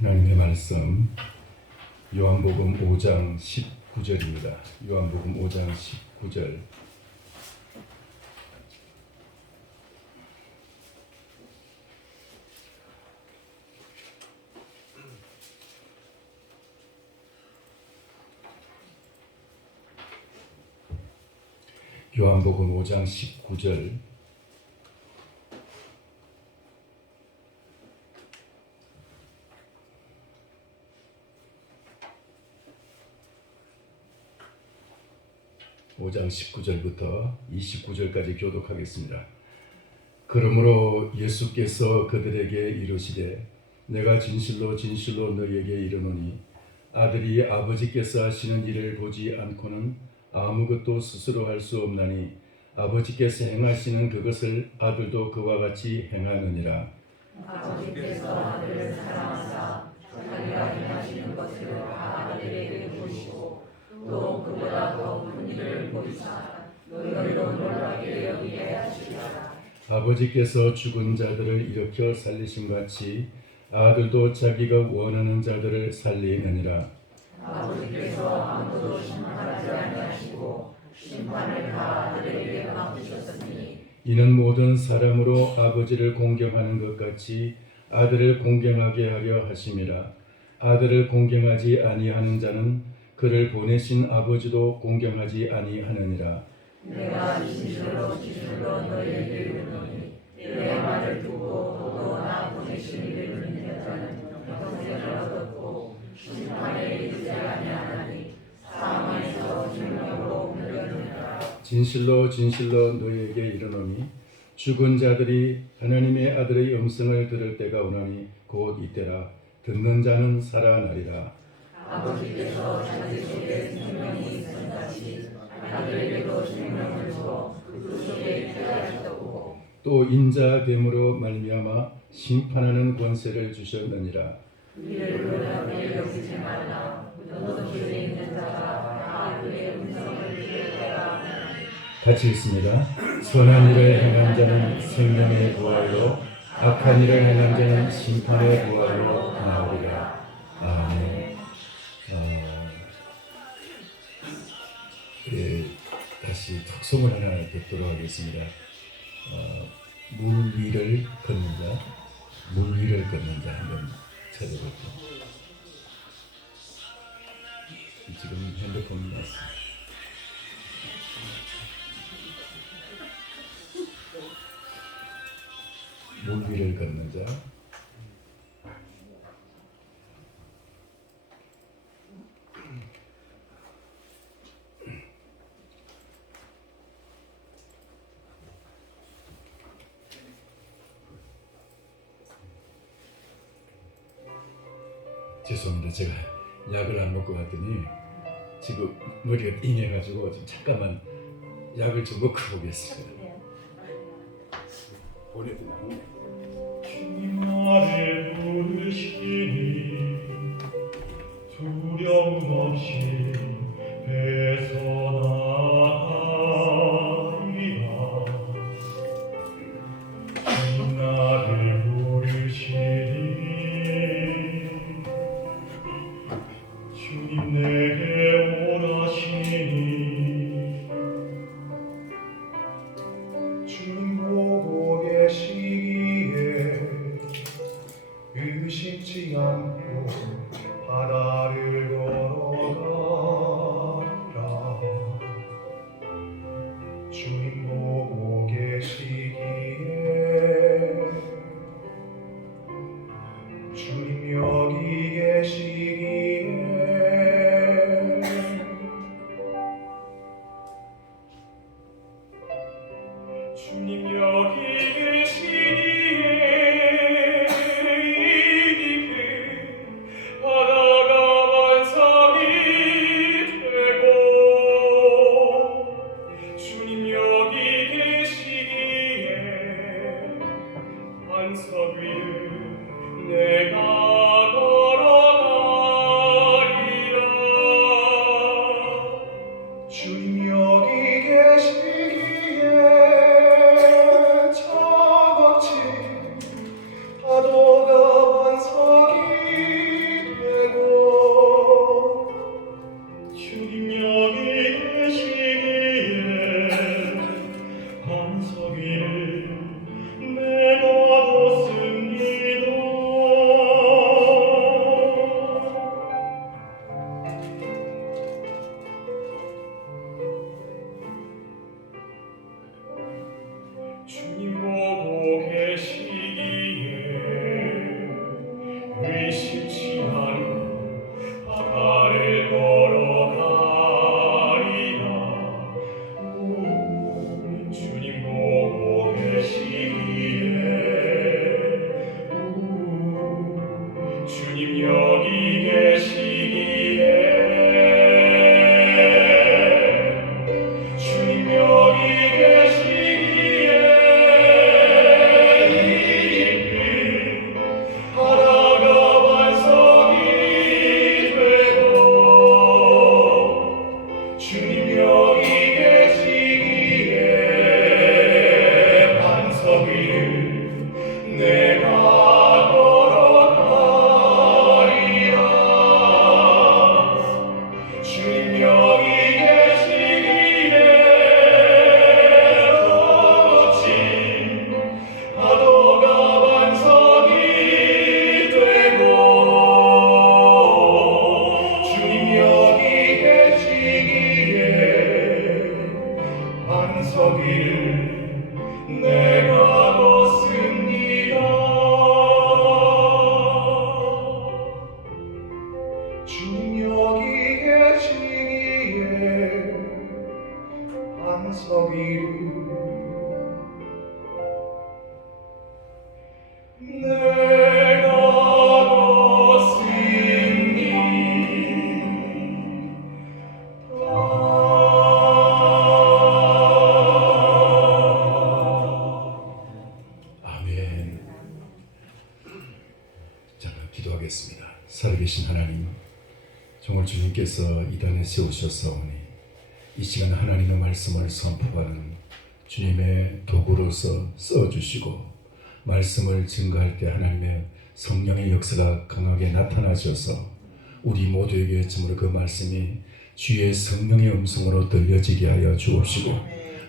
하나님의 말씀 요한복음 5장 19절입니다. 요한복음 5장 19절. 요한복음 5장 19절. (5장 19절부터 29절까지 교독하겠습니다. 그러므로 예수께서 그들에게 이르시되 내가 진실로 진실로 너희에게 이르노니 아들이 아버지께서 하시는 일을 보지 않고는 아무것도 스스로 할 수 없나니 아버지께서 행하시는 그것을 아들도 그와 같이 행하느니라. 아버지께서 아들을 사랑하사 자기가 행하시는 것을 다 아들에게 보이시고 또 그보다 더 큰 일을 보이사 너희로 놀라게 여기게 하시리라. 아버지께서 죽은 자들을 일으켜 살리심같이 아들도 자기가 원하는 자들을 살리느니라. 아버지께서 아무도 심판하지 아니하시고 심판을 다 아들에게 맡기셨으니 이는 모든 사람으로 아버지를 공경하는 것 같이 아들을 공경하게 하려 하심이라. 아들을 공경하지 아니하는 자는 그를 보내신 아버지도 공경하지 아니하느니라. 내가 진실로 진실로 너희에게 이르노니 내 말을 두고 또 나 보내신 이를 믿는 자는 영생을 얻었고 심판에 이르지 아니하나니 사망에서 생명으로 옮겨지니라. 진실로 진실로 너희에게 이르노니 죽은 자들이 하나님의 아들의 음성을 들을 때가 오나니 곧 이때라. 듣는 자는 살아나리라. 아버지께서 자기 속에 생명이 있은 같이 아들에게도 생명을 주어 그 속에 있게 하셨고 또 인자됨으로 말미암아 심판하는 권세를 주셨느니라. 이를 놀랍게 여기지 말라. 너도 길에 있는 자가 다 그의 음성을 들을 때가 같이 읽습니다. 선한 일을 행한 자는 생명의 부활로 악한 일을 행한 자는 심판의 부활로 나오리라. 아멘. 다시 특송을 하나 듣도록 하겠습니다. 물 위를 걷는 자, 물 위를 걷는 자 한번 찾아볼게요. 지금 핸드폰 왔습니다. 물 위를 걷는 자. 죄송합니다. 제가 약을 안 먹고 갔더니 지금 머리가 띵해가지고 지금 잠깐만 약을 좀 먹고 보겠습니다. 보내드리고 주님 나를 부르시니 두려움 없이 배서 나가리라. 주님 나를 부르시니 주님 내게 오라시니 주님 보고 계시기에 의심치 않고 바다를 걸어가라. 주님 보고 계시기에 주님 여기 계시기에 주님 여기 계시기에 바다가 만삭이 되고 주님 여기 계시기에 반석 위를 내가 걸어가리라. 주님 여기 계시기에 차갑지 반석이를 내가 뒀습니다. 주님 보고 계시기에 의심치 않고 바다를 걸어가리라. 주님 보고 계시기에 주님 여기 계시기에 주님 여기 계시기에 이 바다가 반석이 되고 주님 여기 계시기에 반석 위를 내가 걸어가리라. 주님 여기 계시기에 더 멋진 파도가 반석이 되고 주님 여기 계시기에 반석 위를 내가 걷습니다. 주님 여기 계시기에 반석 위를 내가 걷습니다. 아멘. 자, 기도하겠습니다. 살아계신 하나님, 정말 주님께서 이 땅에 세우셨사오니 이 시간 하나님의 말씀을 선포하는 주님의 도구로서 써주시고 말씀을 증거할 때 하나님의 성령의 역사가 강하게 나타나셔서 우리 모두에게 참으로 그 말씀이 주의 성령의 음성으로 들려지게 하여 주옵시고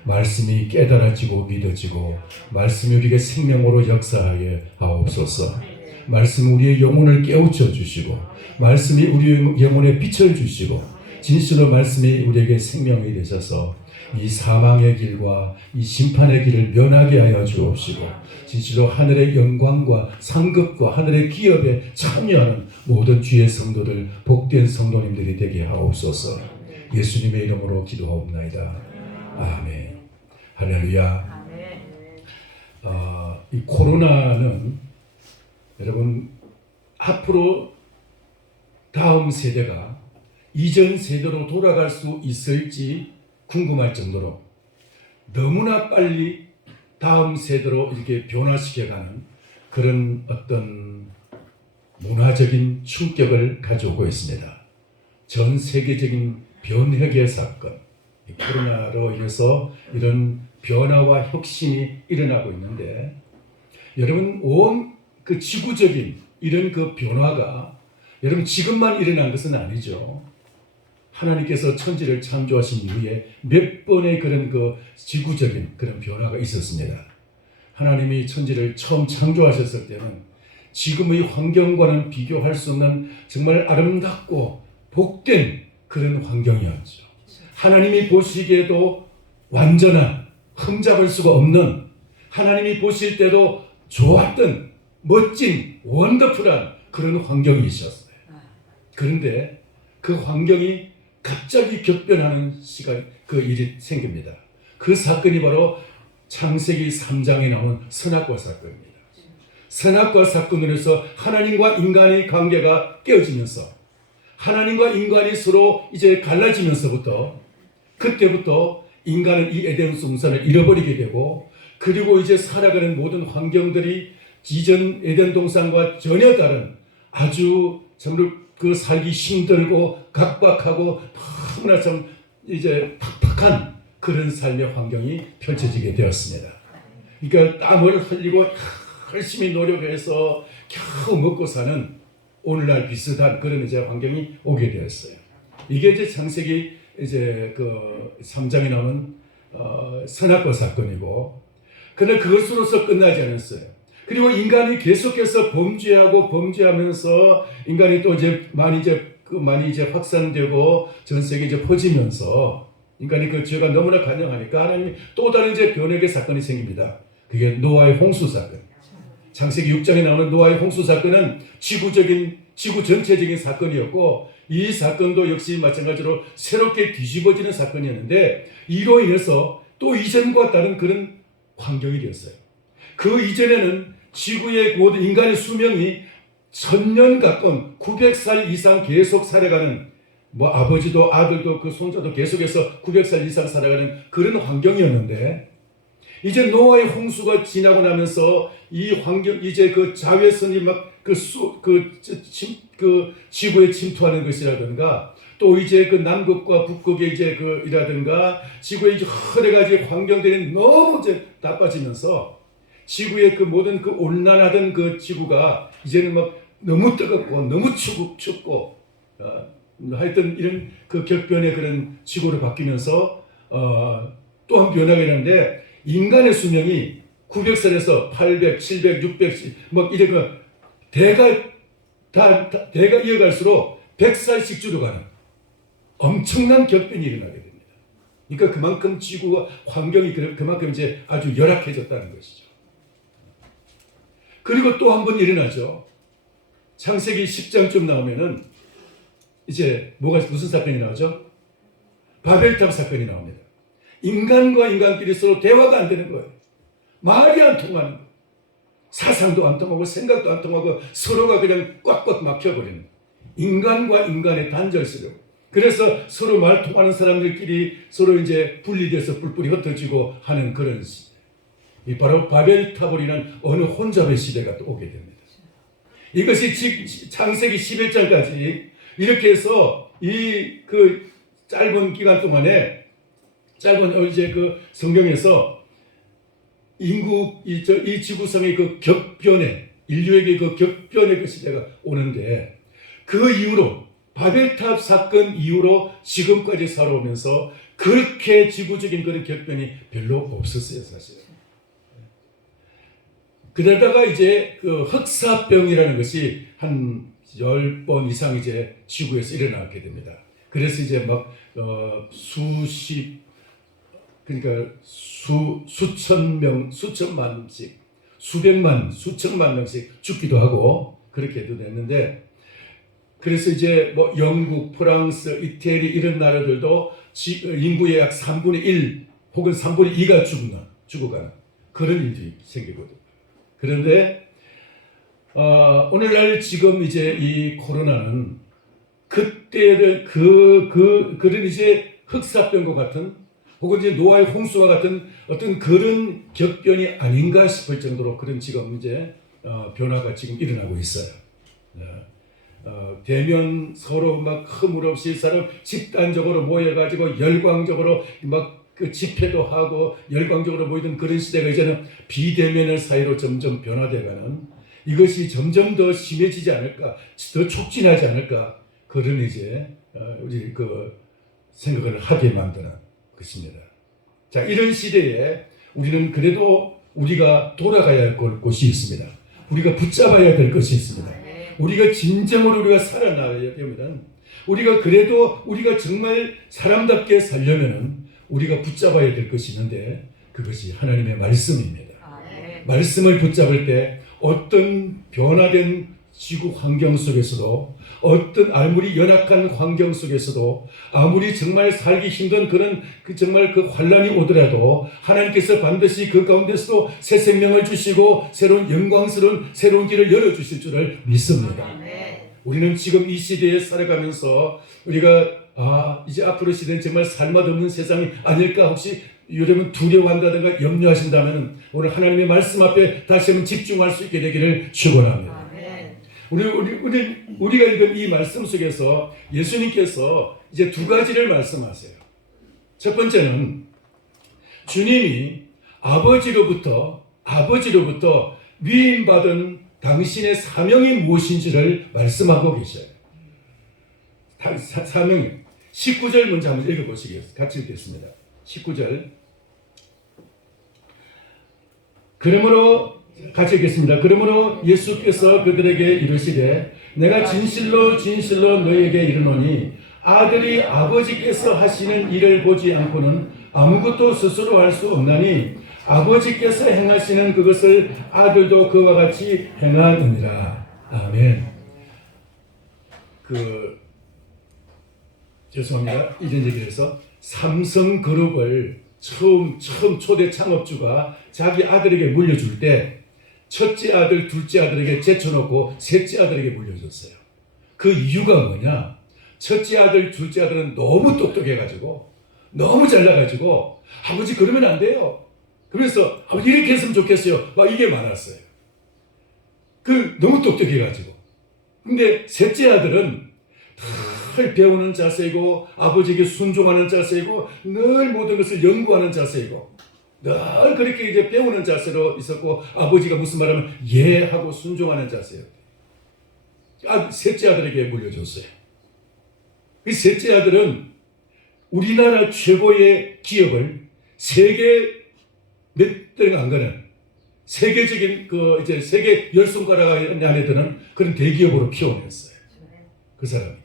말씀이 깨달아지고 믿어지고 말씀이 우리에게 생명으로 역사하게 하옵소서. 말씀이 우리의 영혼을 깨우쳐 주시고 말씀이 우리의 영혼에 빛을 주시고 진실로 말씀이 우리에게 생명이 되셔서 이 사망의 길과 이 심판의 길을 면하게 하여 주옵시고 진실로 하늘의 영광과 상급과 하늘의 기업에 참여하는 모든 주의 성도들 복된 성도님들이 되게 하옵소서. 예수님의 이름으로 기도하옵나이다. 아멘. 할렐루야. 이 코로나는 여러분 앞으로 다음 세대가 이전 세대로 돌아갈 수 있을지 궁금할 정도로 너무나 빨리 다음 세대로 이렇게 변화시켜가는 그런 어떤 문화적인 충격을 가져오고 있습니다. 전 세계적인 변혁의 사건, 코로나로 인해서 이런 변화와 혁신이 일어나고 있는데 여러분 온 그 지구적인 이런 그 변화가 여러분 지금만 일어난 것은 아니죠. 하나님께서 천지를 창조하신 이후에 몇 번의 그런 그 지구적인 그런 변화가 있었습니다. 하나님이 천지를 처음 창조하셨을 때는 지금의 환경과는 비교할 수 없는 정말 아름답고 복된 그런 환경이었죠. 하나님이 보시기에도 완전한 흠잡을 수가 없는 하나님이 보실 때도 좋았던 멋진 원더풀한 그런 환경이셨어요. 그런데 그 환경이 갑자기 격변하는 시간 그 일이 생깁니다. 그 사건이 바로 창세기 3장에 나오는 선악과 사건입니다. 선악과 사건으로 해서 하나님과 인간의 관계가 깨어지면서 하나님과 인간이 서로 이제 갈라지면서부터 그때부터 인간은 이 에덴 동산을 잃어버리게 되고 그리고 이제 살아가는 모든 환경들이 이전 에덴 동산과 전혀 다른 아주 정말 그 살기 힘들고 각박하고 너무나 좀 이제 팍팍한 그런 삶의 환경이 펼쳐지게 되었습니다. 그러니까 땀을 흘리고 열심히 노력해서 겨우 먹고 사는 오늘날 비슷한 그런 이제 환경이 오게 되었어요. 이게 이제 창세기 이제 그 3장에 나오는 선악과 사건이고 그러나 그것으로서 끝나지 않았어요. 그리고 인간이 계속해서 범죄하면서 인간이 또 이제 많이 이제 확산되고 전 세계에 이제 퍼지면서 인간이 그 죄가 너무나 간영하니까 하나님이 또 다른 이제 변혁의 사건이 생깁니다. 그게 노아의 홍수 사건. 창세기 6장에 나오는 노아의 홍수 사건은 지구 전체적인 사건이었고, 이 사건도 역시 마찬가지로 새롭게 뒤집어지는 사건이었는데, 이로 인해서 또 이전과 다른 그런 환경이 되었어요. 그 이전에는 지구의 모든 인간의 수명이 1000년 가까운 900살 이상 계속 살아가는, 아버지도 아들도 그 손자도 계속해서 900살 이상 살아가는 그런 환경이었는데, 이제 노아의 홍수가 지나고 나면서 이 환경, 이제 그 자외선이 막 지구에 침투하는 것이라든가, 또 이제 그 남극과 북극의 이제 이라든가, 지구의 여러 가지 환경들이 너무 이제 나빠지면서, 지구의 그 모든 그 온난하던 그 지구가 이제는 막 너무 뜨겁고, 너무 춥고, 하여튼 이런 그 격변의 그런 지구로 바뀌면서, 또 한 변화가 있는데, 인간의 수명이 900살에서 800, 700, 600, 이렇게 대가 이어갈수록 100살씩 줄어가는 엄청난 격변이 일어나게 됩니다. 그러니까 그만큼 지구와 환경이 그만큼 이제 아주 열악해졌다는 것이죠. 그리고 또 한 번 일어나죠. 창세기 10장쯤 나오면은 이제 무슨 사건이 나오죠? 바벨탑 사건이 나옵니다. 인간과 인간끼리 서로 대화가 안 되는 거예요. 말이 안 통하는 거예요. 사상도 안 통하고 생각도 안 통하고 서로가 그냥 꽉꽉 막혀버리는, 인간과 인간의 단절스러움. 그래서 서로 말 통하는 사람들끼리 서로 이제 분리돼서 뿔뿔이 흩어지고 하는 그런 시대. 이 바로 바벨탑으로인한 어느 혼잡의 시대가 또 오게 됩니다. 이것이 창세기 11장까지 이렇게 해서 이 짧은 기간 동안에 이제 성경에서 이 지구상의 인류에게 그 격변의 그 시대가 오는데, 그 이후로 바벨탑 사건 이후로 지금까지 살아오면서 그렇게 지구적인 그런 격변이 별로 없었어요, 사실. 그러다가 이제 그 흑사병이라는 것이 한 10번 이상 이제 지구에서 일어나게 됩니다. 그래서 이제 그러니까 수천만 명씩, 수천만 명씩 죽기도 하고 그렇게 해도 됐는데, 그래서 이제 영국, 프랑스, 이태리 이런 나라들도 인구의 약 3분의 1 혹은 3분의 2가 죽어가는 그런 일이 생기거든요. 그런데 오늘날 지금 이제 이 코로나는 그때를 그런 이제 흑사병과 같은, 혹은 이제 노아의 홍수와 같은 어떤 그런 격변이 아닌가 싶을 정도로 그런 지금 이제 변화가 지금 일어나고 있어요. 대면 서로 허물없이 사람 집단적으로 모여가지고 열광적으로 그 집회도 하고 열광적으로 모이던 그런 시대가 이제는 비대면의 사이로 점점 변화돼가는, 이것이 점점 더 심해지지 않을까, 더 촉진하지 않을까, 그런 이제 우리 생각을 하게 만드는 것입니다. 자, 이런 시대에 우리는 그래도 우리가 돌아가야 할 곳이 있습니다. 우리가 붙잡아야 될 것이 있습니다. 우리가 진정으로 우리가 살아나야 되면, 우리가 정말 사람답게 살려면은 우리가 붙잡아야 될 것이 있는데, 그것이 하나님의 말씀입니다. 말씀을 붙잡을 때 어떤 변화된 지구 환경 속에서도, 어떤 아무리 연약한 환경 속에서도, 아무리 정말 살기 힘든 그런 정말 그 환란이 오더라도 하나님께서 반드시 그 가운데서도 새 생명을 주시고 새로운 영광스러운 새로운 길을 열어주실 줄을 믿습니다. 우리는 지금 이 시대에 살아가면서 우리가 이제 앞으로 시대는 정말 살맛없는 세상이 아닐까 혹시 여러분 두려워한다든가 염려하신다면 오늘 하나님의 말씀 앞에 다시 한번 집중할 수 있게 되기를 축원합니다. 우리가 읽은 이 말씀 속에서 예수님께서 이제 두 가지를 말씀하세요. 첫 번째는 주님이 아버지로부터 위임받은 당신의 사명이 무엇인지를 말씀하고 계셔요. 사명이 19절 먼저 한번 읽어보시겠습니다. 같이 읽겠습니다. 19절. 그러므로 같이 읽겠습니다. 그러므로 예수께서 그들에게 이르시되 내가 진실로 진실로 너희에게 이르노니 아들이 아버지께서 하시는 일을 보지 않고는 아무것도 스스로 할 수 없나니 아버지께서 행하시는 그것을 아들도 그와 같이 행하느니라. 아멘. 죄송합니다. 이전 얘기해서 삼성그룹을 처음 초대 창업주가 자기 아들에게 물려줄 때 첫째 아들, 둘째 아들에게 제쳐놓고 셋째 아들에게 물려줬어요. 그 이유가 뭐냐? 첫째 아들, 둘째 아들은 너무 똑똑해가지고 너무 잘나가지고 아버지 그러면 안 돼요. 그래서 아버지 이렇게 했으면 좋겠어요. 막 이게 많았어요. 너무 똑똑해가지고. 근데 셋째 아들은 늘 배우는 자세이고 아버지에게 순종하는 자세이고 늘 모든 것을 연구하는 자세이고 늘 그렇게 이제 배우는 자세로 있었고 아버지가 무슨 말하면 예하고 순종하는 자세예요. 셋째 아들에게 물려줬어요. 이 셋째 아들은 우리나라 최고의 기업을 세계 몇 대가 안 가는 세계적인 이제 세계 열 손가락 안에 드는 그런 대기업으로 키워냈어요. 그 사람이.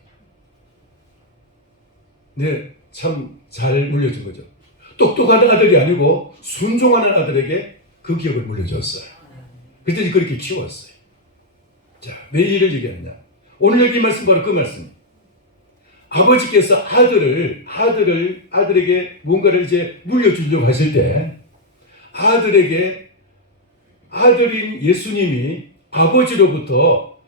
네, 참 잘 물려준 거죠. 똑똑한 아들이 아니고 순종하는 아들에게 그 기업을 물려줬어요. 그랬더니 그렇게 키웠어요. 자, 왜 이를 얘기하느냐? 오늘 여기 말씀 바로 그 말씀. 아버지께서 아들에게 뭔가를 이제 물려주려고 하실 때 아들인 예수님이 아버지로부터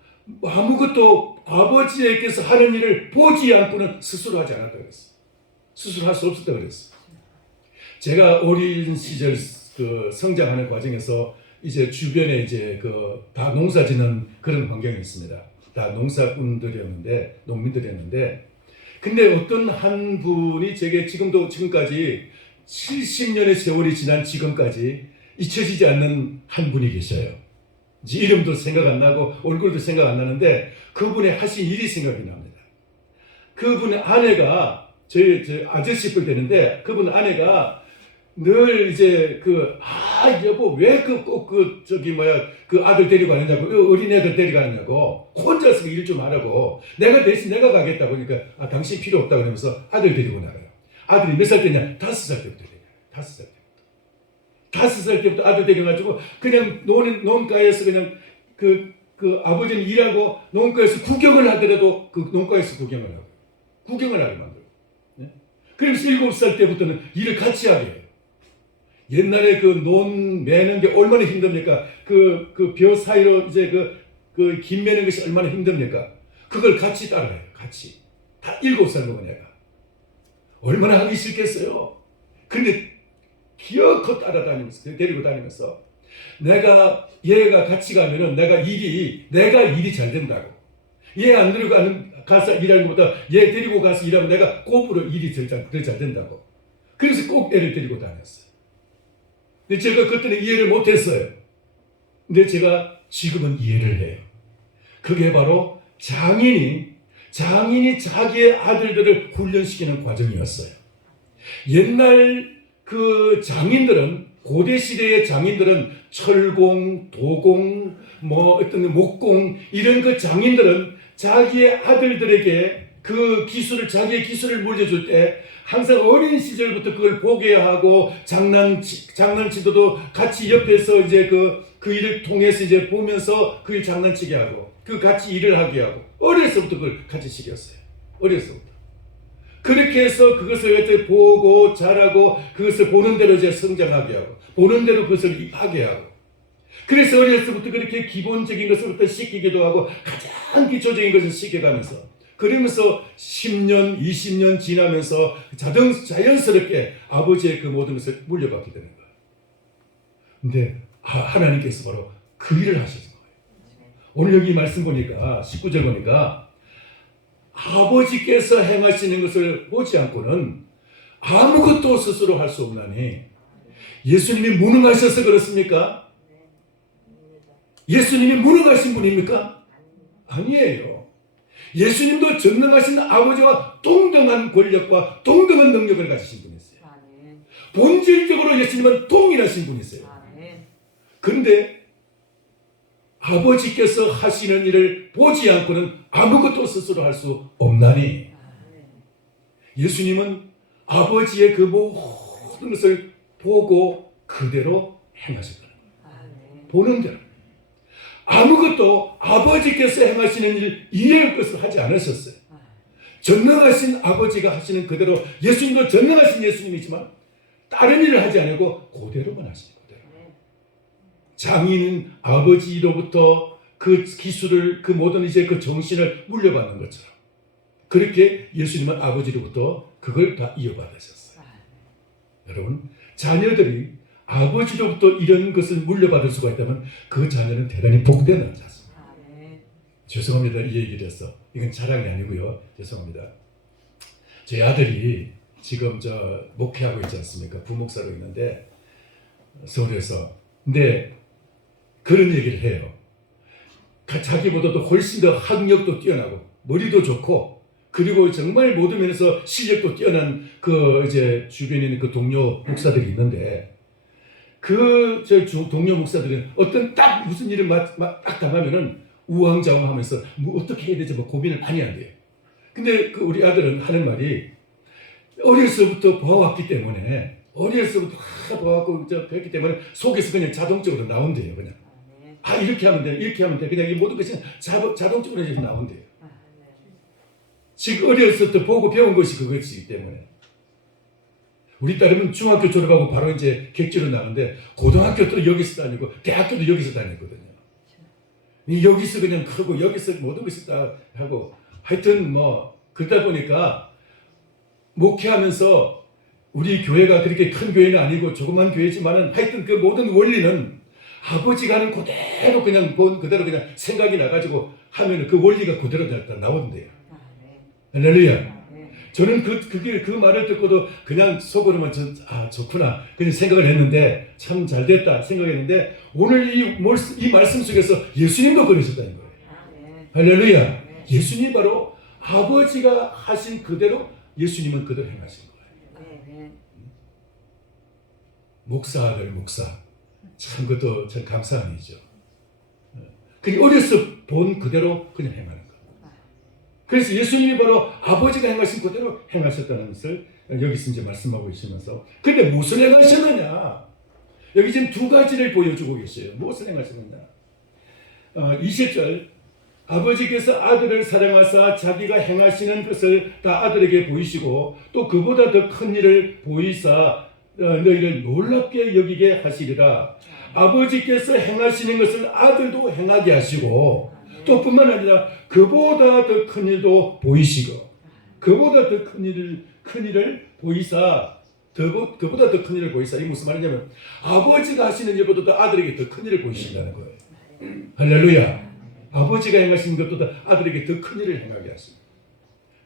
아무것도 아버지께서 하는 일을 보지 않고는 스스로 하지 않았다고 그랬어요. 스스로 할 수 없었다고 그랬어요. 제가 어린 시절 성장하는 과정에서 이제 주변에 이제 다 농사 짓는 그런 환경이 있습니다. 다 농민들이었는데 근데 어떤 한 분이 제게 지금까지 70년의 세월이 지난 지금까지 잊혀지지 않는 한 분이 계셔요. 이름도 생각 안 나고 얼굴도 생각 안 나는데 그분의 하신 일이 생각이 납니다. 그분의 아내가 저희 아저씨 뻘 되는데 그분 아내가 늘 이제 여보 왜 그 아들 데리고 가느냐고 어린애들 데리고 가느냐고 혼자서 일 좀 하라고 대신 내가 가겠다고 그러니까 당신 필요 없다고 그러면서 아들 데리고 나가요. 아들이 몇 살 때냐? 5살 때부터 데려요. 5살 때부터 아들 데려가지고 그냥 농가에서 그냥 아버지는 일하고 농가에서 구경을 하더라도 그 농가에서 구경을 하게 만들어요. 네? 그러면서 7살 때부터는 일을 같이 하게 해요. 옛날에 논 매는 게 얼마나 힘듭니까? 벼 사이로 이제 김 매는 것이 얼마나 힘듭니까? 그걸 같이 따라해요. 같이. 다 7살 먹은 애가. 얼마나 하기 싫겠어요? 근데 기어코 따라다니면서, 데리고 다니면서 얘가 같이 가면은 내가 일이 잘 된다고. 얘 안 데리고 가서 일하는 것보다 얘 데리고 가서 일하면 내가 곱으로 일이 더 잘 된다고. 그래서 꼭 애를 데리고 다녔어요. 근데 제가 그때는 이해를 못했어요. 근데 제가 지금은 이해를 해요. 그게 바로 장인이 자기의 아들들을 훈련시키는 과정이었어요. 옛날 고대 시대의 장인들은 철공, 도공, 어떤 목공 이런 장인들은 자기의 아들들에게 자기의 기술을 물려줄 때 항상 어린 시절부터 그걸 보게 하고 장난치고도 같이 옆에서 이제 그 일을 통해서 이제 보면서 그 일 장난치게 하고 같이 일을 하게 하고 어려서부터 그걸 같이 시켰어요. 어려서부터. 그렇게 해서 그것을 보고 잘하고 그것을 보는 대로 이제 성장하게 하고 보는 대로 그것을 하게 하고 그래서 어려서부터 그렇게 기본적인 것부터 시키기도 하고 가장 기초적인 것을 시켜가면서 그러면서 10년, 20년 지나면서 자연스럽게 아버지의 그 모든 것을 물려받게 되는 거예요. 근데 하나님께서 바로 그 일을 하시는 거예요. 오늘 여기 말씀 보니까 19절 보니까 아버지께서 행하시는 것을 보지 않고는 아무것도 스스로 할 수 없나니 예수님이 무능하셔서 그렇습니까? 예수님이 무능하신 분입니까? 아니에요. 예수님도 전능하신 아버지와 동등한 권력과 동등한 능력을 가지신 분이세요. 본질적으로 예수님은 동일하신 분이세요. 그런데 아버지께서 하시는 일을 보지 않고는 아무것도 스스로 할 수 없나니 예수님은 아버지의 그 모든 것을 보고 그대로 행하셨다는 거예요. 보는 대로. 아무것도 아버지께서 행하시는 일 이해할 것을 하지 않으셨어요. 전능하신 아버지가 하시는 그대로, 예수님도 전능하신 예수님이지만 다른 일을 하지 않고 그대로만 하시는 거예요. 장인은 아버지로부터 그 기술을, 그 모든 이제 그 정신을 물려받는 것처럼 그렇게 예수님은 아버지로부터 그걸 다 이어받으셨어요. 여러분, 자녀들이 아버지로부터 이런 것을 물려받을 수가 있다면 그 자녀는 대단히 복되는 자입니다. 죄송합니다. 이 얘기를 해서. 이건 자랑이 아니고요. 죄송합니다. 제 아들이 지금 목회하고 있지 않습니까? 부목사로 있는데 서울에서. 근데 그런 얘기를 해요. 자기보다도 훨씬 더 학력도 뛰어나고 머리도 좋고 그리고 정말 모든 면에서 실력도 뛰어난 그 이제 주변에 있는 그 동료 목사들이 있는데 그 동료 목사들은 어떤 딱 무슨 일을 딱 당하면은 우왕좌왕하면서 뭐 어떻게 해야 되지 뭐 고민을 많이 한대요. 근데 그 우리 아들은 하는 말이 어려서부터 보아왔기 때문에 보아왔고 배웠기 때문에 속에서 그냥 자동적으로 나온대요. 그냥 이렇게 하면 돼, 이렇게 하면 돼. 그냥 이 모든 것이 자동적으로 이제 나온대요. 지금 어렸을 때 보고 배운 것이 그것이기 때문에. 우리 딸은 중학교 졸업하고 바로 이제 객지로 나는데 고등학교도 여기서 다니고 대학교도 여기서 다녔거든요. 여기서 그냥 크고 여기서 모든 것이 다 하고 하여튼 그러다 보니까 목회하면서 우리 교회가 그렇게 큰 교회는 아니고 조그만 교회지만은 하여튼 그 모든 원리는 아버지가 하는 그대로 그냥 그대로 그냥 생각이 나가지고 하면 그 원리가 그대로 다 나오는데요. 할렐루야. 저는 그 말을 듣고도 그냥 속으로만 좋구나 그냥 생각을 했는데 참 잘됐다 생각했는데 오늘 이 말씀 속에서 예수님도 그러셨다는 거예요. 할렐루야. 예수님이 바로 아버지가 하신 그대로 예수님은 그대로 행하신 거예요. 목사 참 그것도 참 감사한 일이죠. 그냥 어려서 본 그대로 그냥 행하는 거예요. 그래서 예수님이 바로 아버지가 행하신 그대로 행하셨다는 것을 여기서 이제 말씀하고 계시면서 근데 무슨 행하셨느냐? 여기 지금 두 가지를 보여주고 계세요. 무엇을 행하셨느냐? 20절 아버지께서 아들을 사랑하사 자기가 행하시는 것을 다 아들에게 보이시고 또 그보다 더 큰 일을 보이사 너희를 놀랍게 여기게 하시리라. 아버지께서 행하시는 것을 아들도 행하게 하시고 또 뿐만 아니라 그보다 더 큰 일도 보이시고 그보다 더 큰 일을 보이사 그보다 더 큰 일을 보이사. 이게 무슨 말이냐면 아버지가 하시는 일보다 더 아들에게 더 큰 일을 보이신다는 거예요. 할렐루야. 아버지가 행하시는 것보다 아들에게 더 큰 일을 행하게 하십니다.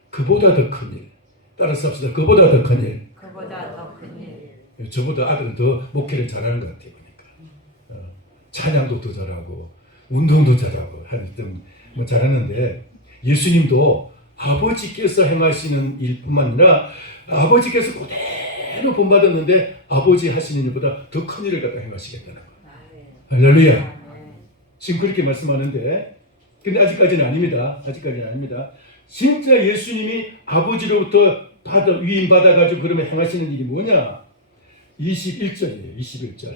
그보다 더 큰 일. 따라서 합시다. 그보다 더 큰 일. 그보다 더 큰 일. 저보다 아들은 더 목회를 잘하는 것 같아요. 보니까 찬양도 더 잘하고 운동도 잘하고 하여튼 잘하는데 예수님도 아버지께서 행하시는 일뿐만 아니라 아버지께서 그대로 본받았는데 아버지 하시는 일보다 더 큰 일을 갖다 행하시겠다는 거예요. 할렐루야. 지금 그렇게 말씀하는데 근데 아직까지는 아닙니다. 진짜 예수님이 아버지로부터 위임받아가지고 그러면 행하시는 일이 뭐냐? 21절이에요. 21절.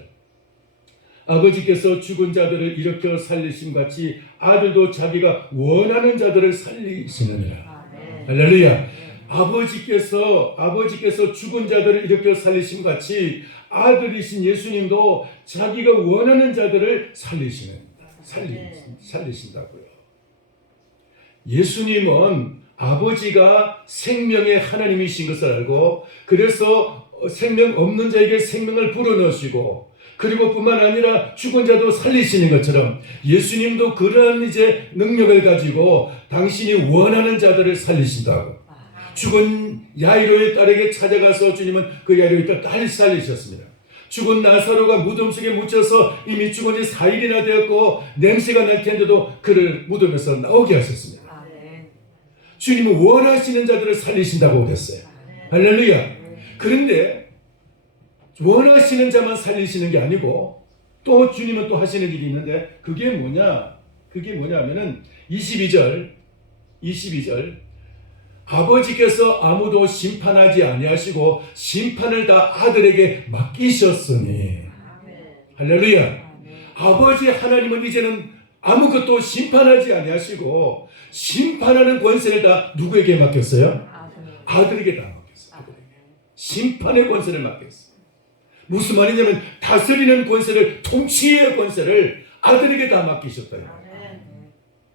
아버지께서 죽은 자들을 일으켜 살리심 같이 아들도 자기가 원하는 자들을 살리시느니라. 할렐루야. 아버지께서 죽은 자들을 일으켜 살리심 같이 아들이신 예수님도 자기가 원하는 자들을 살리신다고요. 예수님은 아버지가 생명의 하나님이신 것을 알고 그래서 생명 없는 자에게 생명을 불어넣으시고 그리고 뿐만 아니라 죽은 자도 살리시는 것처럼 예수님도 그런 이제 능력을 가지고 당신이 원하는 자들을 살리신다고. 죽은 야이로의 딸에게 찾아가서 주님은 그 야이로의 딸을 살리셨습니다. 죽은 나사로가 무덤 속에 묻혀서 이미 죽은 지 4일이나 되었고 냄새가 날 텐데도 그를 무덤에서 나오게 하셨습니다. 주님은 원하시는 자들을 살리신다고 그랬어요. 할렐루야. 그런데 원하시는 자만 살리시는 게 아니고 또 주님은 또 하시는 일이 있는데 그게 뭐냐? 그게 뭐냐 하면은 22절 아버지께서 아무도 심판하지 아니하시고 심판을 다 아들에게 맡기셨으니 할렐루야. 아버지 하나님은 이제는 아무것도 심판하지 아니하시고 심판하는 권세를 다 누구에게 맡겼어요? 아들에게 다 맡겼어요. 아들에게. 심판의 권세를 맡겼어요. 무슨 말이냐면 다스리는 권세를, 통치의 권세를 아들에게 다 맡기셨다.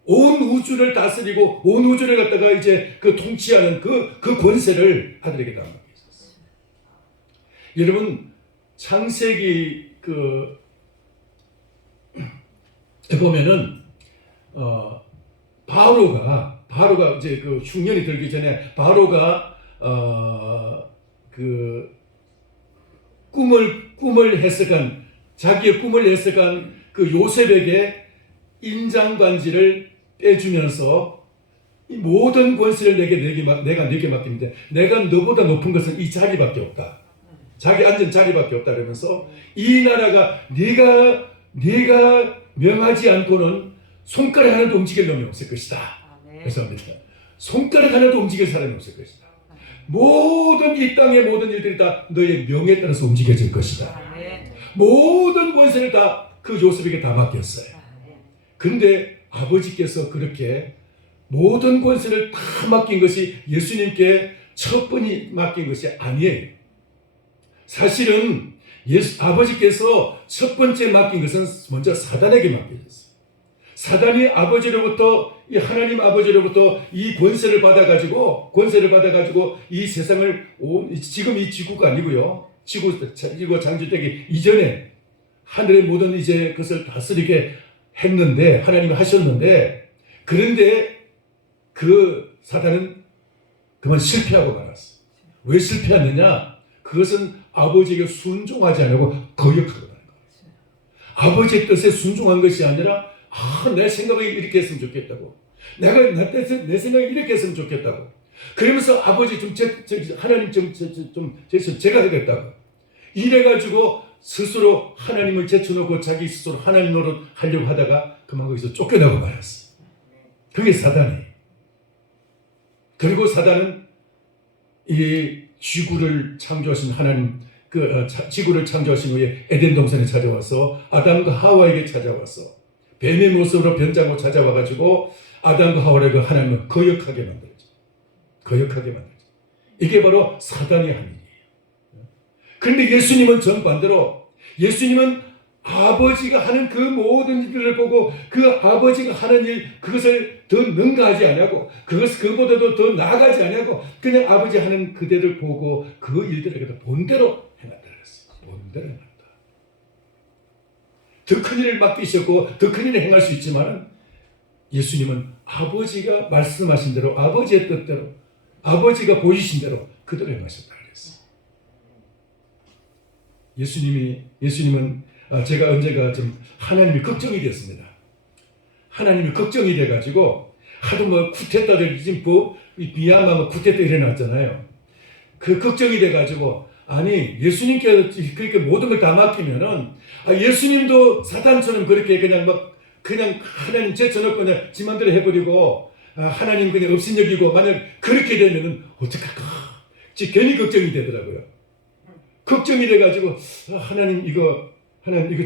온 우주를 다스리고 온 우주를 갖다가 이제 그 통치하는 그 권세를 아들에게 다 맡기셨어요. 여러분 창세기 보면은 바로가 이제 그 흉년이 들기 전에 바로가 그 꿈을 해석한, 자기의 꿈을 해석한 그 요셉에게 인장관지를 빼주면서 이 모든 권세를 내가 네게 맡깁니다. 내가 너보다 높은 것은 이 자리밖에 없다. 자기 앉은 자리밖에 없다. 그러면서 이 나라가 네가 명하지 않고는 손가락 하나도 움직일 놈이 없을 것이다. 죄송합니다. 손가락 하나도 움직일 사람이 없을 것이다. 모든 이 땅의 모든 일들이 다 너의 명에 따라서 움직여질 것이다. 모든 권세를 다 그 요셉에게 다 맡겼어요. 근데 아버지께서 그렇게 모든 권세를 다 맡긴 것이 예수님께 첫 번이 맡긴 것이 아니에요. 사실은 아버지께서 첫 번째 맡긴 것은 먼저 사단에게 맡겨졌어요. 사단이 아버지로부터, 이 하나님 아버지로부터 이 권세를 받아가지고 이 세상을, 지금 이 지구가 아니고요. 지구가 창조되기 이전에 하늘의 모든 이제 그것을 다스리게 했는데, 하나님이 하셨는데, 그런데 그 사단은 그만 실패하고 말았어. 왜 실패했느냐? 그것은 아버지에게 순종하지 않고 거역하고 말한 거예요. 아버지의 뜻에 순종한 것이 아니라 내 생각이 이렇게 했으면 좋겠다고. 내 생각이 이렇게 했으면 좋겠다고. 그러면서 아버지 하나님 제가 하겠다고. 이래가지고 스스로 하나님을 제쳐놓고 자기 스스로 하나님 노릇 하려고 하다가 그만 거기서 쫓겨나고 말았어. 그게 사단이에요. 그리고 사단은 이 지구를 창조하신 하나님, 지구를 창조하신 후에 에덴 동산에 찾아와서 아담과 하와에게 찾아와서 뱀의 모습으로 변장하고 찾아와가지고 아담과 하와를 하나님을 거역하게 만들죠. 이게 바로 사단이 한 일이에요. 그런데 예수님은 정반대로, 예수님은 아버지가 하는 그 모든 일들을 보고 그 아버지가 하는 일, 그것을 더 능가하지 아니하고 그보다도 더 나아가지 아니하고 그냥 아버지 하는 그대를 보고 그 일들을 본대로 해놨다 그랬어요. 본대로 해놨다. 더 큰 일을 맡기셨고 더 큰 일을 행할 수 있지만 예수님은 아버지가 말씀하신 대로, 아버지의 뜻대로, 아버지가 보이신 대로 그대로 행하셨다 그랬어요. 예수님은 제가 언제가 좀 하나님이 걱정이 됐습니다. 하나님이 걱정이 돼가지고 하도 쿠데타들 지금 미얀마 쿠데타 일어났잖아요. 그 걱정이 돼가지고 아니 예수님께서 그렇게 모든 걸 다 맡기면은 예수님도 사단처럼 그렇게 그냥 하나님 제쳐놓고 그냥 지 맘대로 해버리고 하나님 그냥 업신여기고 만약 그렇게 되면은 어떡할까? 괜히 걱정이 되더라고요. 걱정이 돼가지고 하나님 이거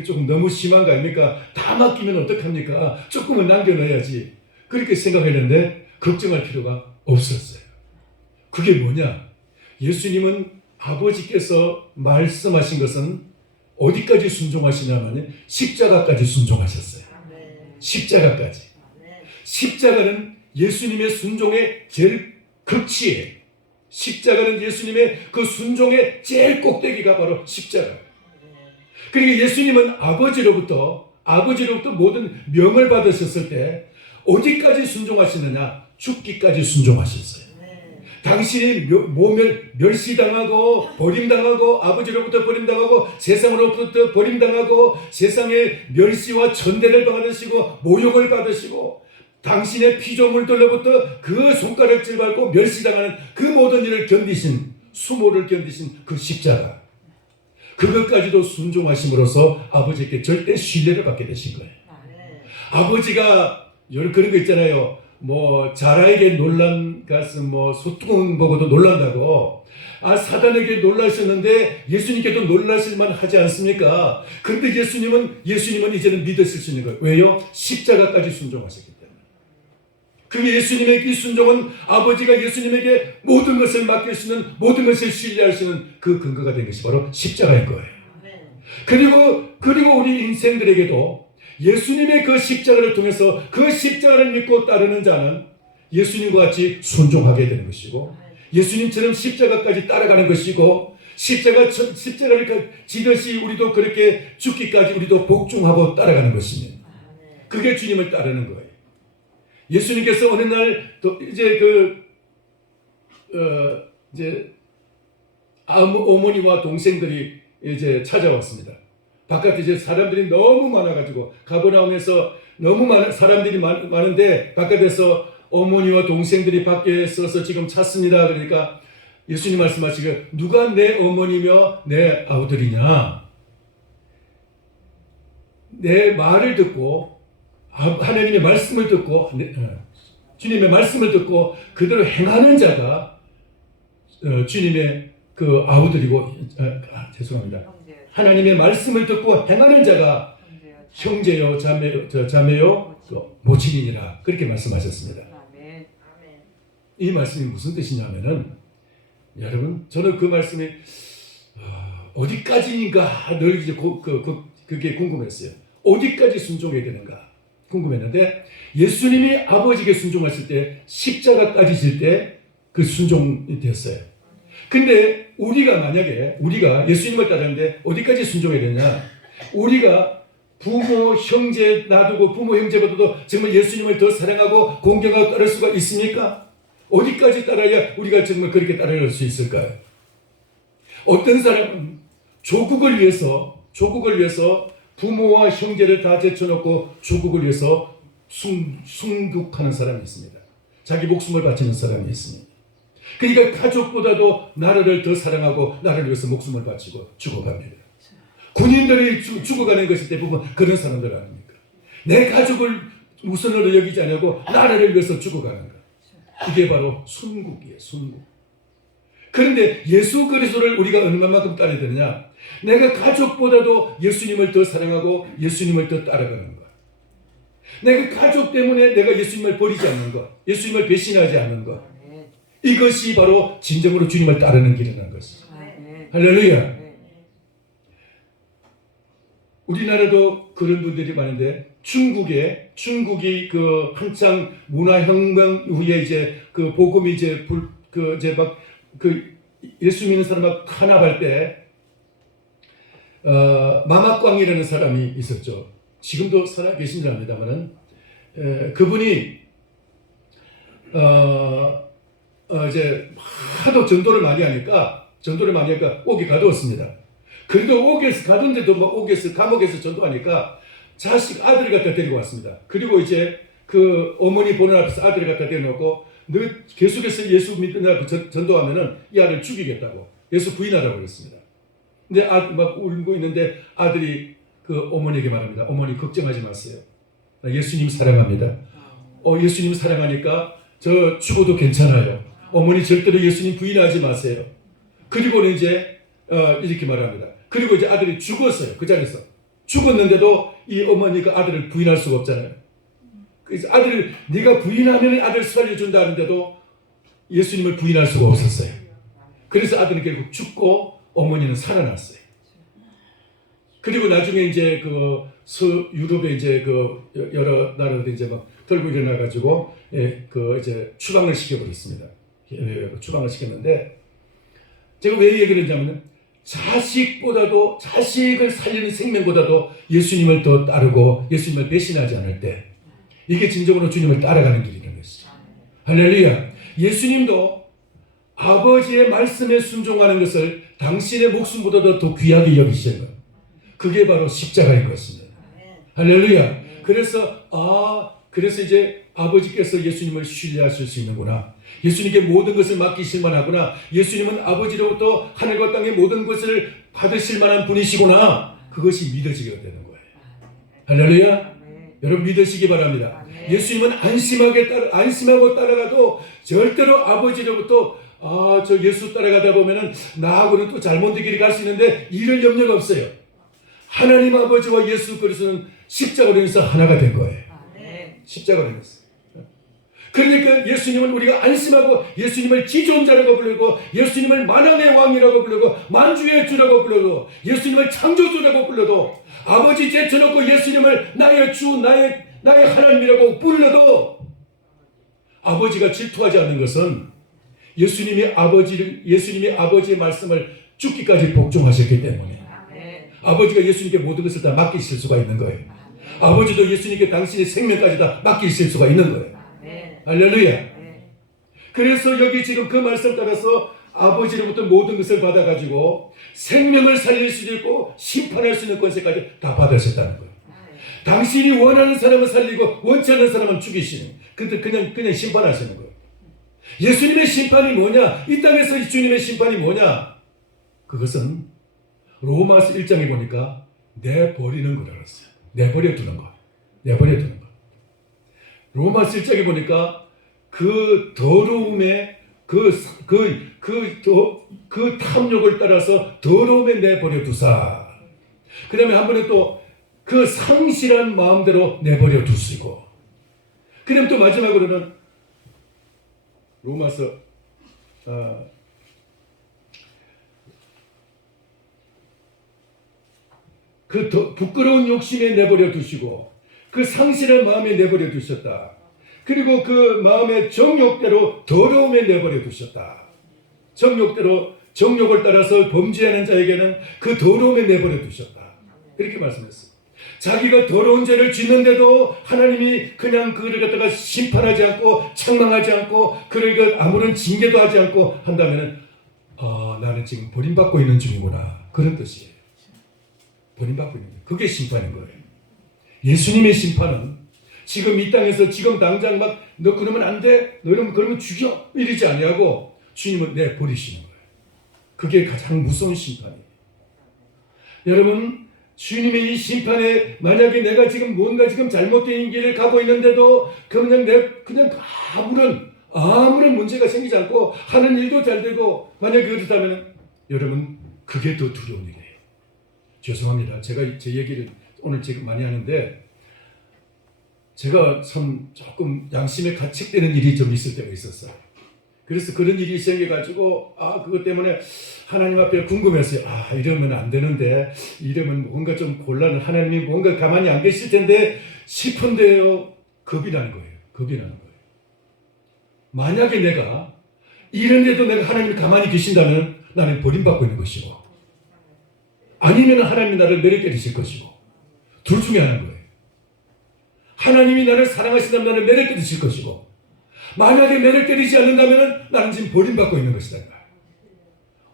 조금 너무 심한 거 아닙니까? 다 맡기면 어떡합니까? 조금은 남겨놔야지. 그렇게 생각했는데 걱정할 필요가 없었어요. 그게 뭐냐? 예수님은 아버지께서 말씀하신 것은 어디까지 순종하시냐면 십자가까지 순종하셨어요. 십자가까지. 십자가는 예수님의 순종의 제일 극치예요. 십자가는 예수님의 그 순종의 제일 꼭대기가 바로 십자가예요. 그러니까 예수님은 아버지로부터 모든 명을 받으셨을 때 어디까지 순종하시느냐? 죽기까지 순종하셨어요. 당신이 멸시당하고 버림당하고 아버지로부터 버림당하고 세상으로부터 버림당하고 세상의 멸시와 천대를 받으시고 모욕을 받으시고 당신의 피조물들로부터 그 손가락질 받고 멸시당하는 그 모든 일을 견디신, 수모를 견디신 그 십자가, 그것까지도 순종하심으로써 아버지께 절대 신뢰를 받게 되신 거예요. 아버지가 그런 거 있잖아요. 뭐 자라에게 놀란 가슴 뭐 소뚜껑 보고도 놀란다고. 사단에게 놀라셨는데 예수님께도 놀라실만 하지 않습니까? 그런데 예수님은 이제는 믿으실 수 있는 거예요. 왜요? 십자가까지 순종하셨기 때문에. 그 예수님의 이 순종은 아버지가 예수님에게 모든 것을 맡길 수 있는, 모든 것을 신뢰할 수 있는 그 근거가 된 것이 바로 십자가인 거예요. 그리고 우리 인생들에게도 예수님의 그 십자가를 통해서 그 십자가를 믿고 따르는 자는 예수님과 같이 순종하게 되는 것이고, 예수님처럼 십자가까지 따라가는 것이고, 십자가를 지듯이 우리도 그렇게 죽기까지 우리도 복종하고 따라가는 것입니다. 그게 주님을 따르는 거예요. 예수님께서 어느 날 또 이제 어머니와 동생들이 이제 찾아왔습니다. 바깥에 이제 사람들이 너무 많아가지고 가버나움에서 너무 많은 사람들이 많은데 바깥에서 어머니와 동생들이 밖에 서서 지금 찾습니다. 그러니까 예수님 말씀하시기를 누가 내 어머니며 내 아우들이냐? 내 말을 듣고 하나님의 말씀을 듣고 주님의 말씀을 듣고 그대로 행하는 자가 주님의 그 아우들이고 죄송합니다. 하나님의 말씀을 듣고 행하는 자가 형제요 자매요 모친이니라 그렇게 말씀하셨습니다. 이 말씀이 무슨 뜻이냐면은 여러분 저는 그 말씀이 어디까지인가 늘 이제 그게 궁금했어요. 어디까지 순종해야 되는가 궁금했는데 예수님이 아버지께 순종하실 때 십자가까지 질 때 그 순종이 됐어요. 근데 우리가 예수님을 따르는데 어디까지 순종해야 되냐? 우리가 부모 형제 놔두고 부모 형제보다도 정말 예수님을 더 사랑하고 공경하고 따를 수가 있습니까? 어디까지 따라야 우리가 정말 그렇게 따라갈 수 있을까요? 어떤 사람은 조국을 위해서 부모와 형제를 다 제쳐놓고 조국을 위해서 순국하는 사람이 있습니다. 자기 목숨을 바치는 사람이 있습니다. 그러니까 가족보다도 나라를 더 사랑하고 나라를 위해서 목숨을 바치고 죽어갑니다. 군인들이 죽어가는 것이 대부분 그런 사람들 아닙니까? 내 가족을 우선으로 여기지 않고 나라를 위해서 죽어가는 것. 이게 바로 순국이에요. 순국. 그런데 예수 그리스도를 우리가 얼마만큼 따라야 되느냐? 내가 가족보다도 예수님을 더 사랑하고 예수님을 더 따라가는 것. 내가 가족 때문에 내가 예수님을 버리지 않는 것. 예수님을 배신하지 않는 것. 이것이 바로 진정으로 주님을 따르는 길이라는 것이죠. 할렐루야. 우리나라도 그런 분들이 많은데 중국이 그 한창 문화혁명 후에 이제 그 복음이 이제 예수 믿는 사람 막 탄압할 때 마마꽝이라는 사람이 있었죠. 지금도 살아 계신지 압니다만은 그분이 이제 하도 전도를 많이 하니까 옥에 가두었습니다. 그래도 옥에서 가둔데도 막 감옥에서 전도하니까 아들을 갖다 데리고 왔습니다. 그리고 이제 그 어머니 보는 앞에서 아들을 갖다 대놓고 너 계속해서 예수 믿는다고 전도하면은 이 아들 죽이겠다고 예수 부인하라고 그랬습니다. 근데 막 울고 있는데 아들이 그 어머니에게 말합니다. 어머니 걱정하지 마세요. 나 예수님 사랑합니다. 예수님 사랑하니까 저 죽어도 괜찮아요. 어머니 절대로 예수님 부인하지 마세요. 그리고는 이제 이렇게 말합니다. 그리고 이제 아들이 죽었어요. 그 자리에서 죽었는데도 이 어머니가 아들을 부인할 수가 없잖아요. 그래서 아들을 네가 부인하면 아들 살려준다 하는데도 예수님을 부인할 수가 없었어요. 그래서 아들은 결국 죽고 어머니는 살아났어요. 그리고 나중에 이제 그 유럽에 이제 그 여러 나라들 이제 막 들고 일어나가지고 그 이제 추방을 시켜버렸습니다. 추방을 시켰는데 제가 왜 얘기를 했냐면 자식을 살리는 생명보다도 예수님을 더 따르고 예수님을 배신하지 않을 때 이게 진정으로 주님을 따라가는 길이라는 것이죠. 할렐루야. 예수님도 아버지의 말씀에 순종하는 것을 당신의 목숨보다도 더 귀하게 여기시는 거예요. 그게 바로 십자가인 것입니다. 할렐루야. 그래서 이제 아버지께서 예수님을 신뢰하실 수 있는구나. 예수님께 모든 것을 맡기실만 하구나. 예수님은 아버지로부터 하늘과 땅의 모든 것을 받으실 만한 분이시구나. 그것이 믿어지게 되는 거예요. 할렐루야. 여러분 믿으시기 바랍니다. 예수님은 안심하고 따라가도 절대로 아버지로부터 저 예수 따라가다 보면은 나하고는 또 잘못된 길이 갈 수 있는데 이럴 염려가 없어요. 하나님 아버지와 예수 그리스도는 십자가로 인해서 하나가 된 거예요. 십자가로 인해서. 그러니까 예수님은 우리가 안심하고 예수님을 지존자라고 부르고 예수님을 만왕의 왕이라고 부르고 만주의 주라고 부르고 예수님을 창조주라고 불러도 아버지 제쳐놓고 예수님을 나의 주 나의 하나님이라고 불러도 아버지가 질투하지 않는 것은 예수님이 아버지의 말씀을 죽기까지 복종하셨기 때문에 아버지가 예수님께 모든 것을 다 맡기실 수가 있는 거예요. 아버지도 예수님께 당신의 생명까지 다 맡기실 수가 있는 거예요. 할렐루야. 그래서 여기 지금 그 말씀 따라서 아버지로부터 모든 것을 받아가지고 생명을 살릴 수도 있고 심판할 수 있는 권세까지 다 받으셨다는 거예요. 당신이 원하는 사람은 살리고 원치 않는 사람은 죽이시는, 그냥 심판하시는 거예요. 예수님의 심판이 뭐냐? 이 땅에서 주님의 심판이 뭐냐? 그것은 로마서 1장에 보니까 내버리는 거라고 했어요. 내버려 두는 거. 로마서 1장에 보니까 그 더러움의 그 탐욕을 따라서 더러움에 내버려 두사. 그 다음에 한 번에 또 그 상실한 마음대로 내버려 두시고. 그 다음에 또 마지막으로는 로마서 그 부끄러운 욕심에 내버려 두시고 그 상실한 마음에 내버려 두셨다. 그리고 그 마음의 정욕대로 더러움에 내버려 두셨다. 정욕을 따라서 범죄하는 자에게는 그 더러움에 내버려 두셨다. 그렇게 말씀했어요. 자기가 더러운 죄를 짓는데도 하나님이 그냥 그를 갖다가 심판하지 않고 책망하지 않고 그를 아무런 징계도 하지 않고 한다면 나는 지금 버림받고 있는 중이구나. 그런 뜻이에요. 버림받고 있는 거예요. 그게 심판인 거예요. 예수님의 심판은 지금 이 땅에서 지금 당장 막 너 그러면 안 돼. 너 이러면 그러면 죽여. 이러지 아니하고 주님은 내버리시는 거예요. 그게 가장 무서운 심판이에요. 여러분 주님의 이 심판에 만약에 내가 지금 뭔가 지금 잘못된 길을 가고 있는데도 그냥 아무런 문제가 생기지 않고 하는 일도 잘 되고 만약에 그렇다면 여러분 그게 더 두려운 일이에요. 죄송합니다. 제가 제 얘기를 오늘 지금 많이 하는데 제가 참 조금 양심에 가책되는 일이 좀 있을 때가 있었어요. 그래서 그런 일이 생겨가지고 그것 때문에 하나님 앞에 궁금했어요. 이러면 안 되는데 이러면 뭔가 좀 곤란을 하나님이 뭔가 가만히 안 계실 텐데 싶은데요. 겁이 나는 거예요. 만약에 내가 이런데도 내가 하나님이 가만히 계신다면 나는 버림받고 있는 것이고 아니면 하나님이 나를 매력되실 것이고 둘 중에 하나인 거예요. 하나님이 나를 사랑하신다면 나를 매력되실 것이고 만약에 매력되지 않는다면 나는 지금 버림받고 있는 것이다.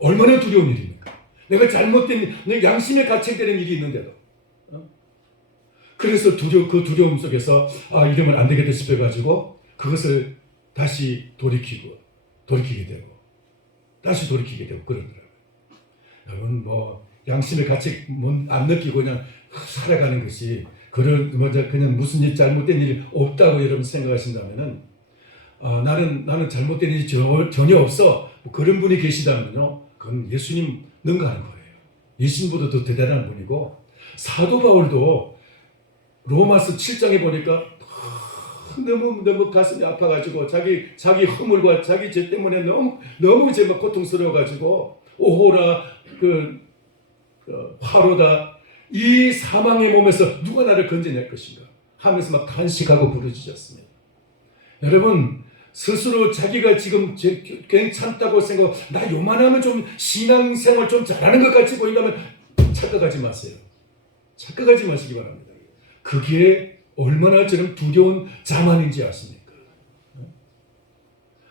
얼마나 두려운 일입니까? 내가 잘못된 양심에 가책되는 일이 있는데도 그래서 그 두려움 속에서 이러면 안 되겠다 싶어가지고 그것을 다시 돌이키게 되고 그러더라고요. 여러분 양심의 가책 안 느끼고 그냥 살아가는 것이 그냥 무슨 일 잘못된 일이 없다고 여러분 생각하신다면은 나는 잘못된 일이 전혀 없어. 그런 분이 계시다면요, 그건 예수님 능가하는 거예요. 예수님보다 더 대단한 분이고 사도 바울도 로마서 7장에 보니까 너무 가슴이 아파가지고 자기 허물과 자기 죄 때문에 너무 제가 고통스러워가지고 오호라 화로다 이 사망의 몸에서 누가 나를 건져낼 것인가 하면서 막 간식하고 부르짖었습니다. 여러분 스스로 자기가 지금 괜찮다고 생각하고 나 요만하면 좀 신앙생활 좀 잘하는 것 같이 보인다면 착각하지 마세요. 착각하지 마시기 바랍니다. 그게 얼마나 저는 두려운 자만인지 아십니까?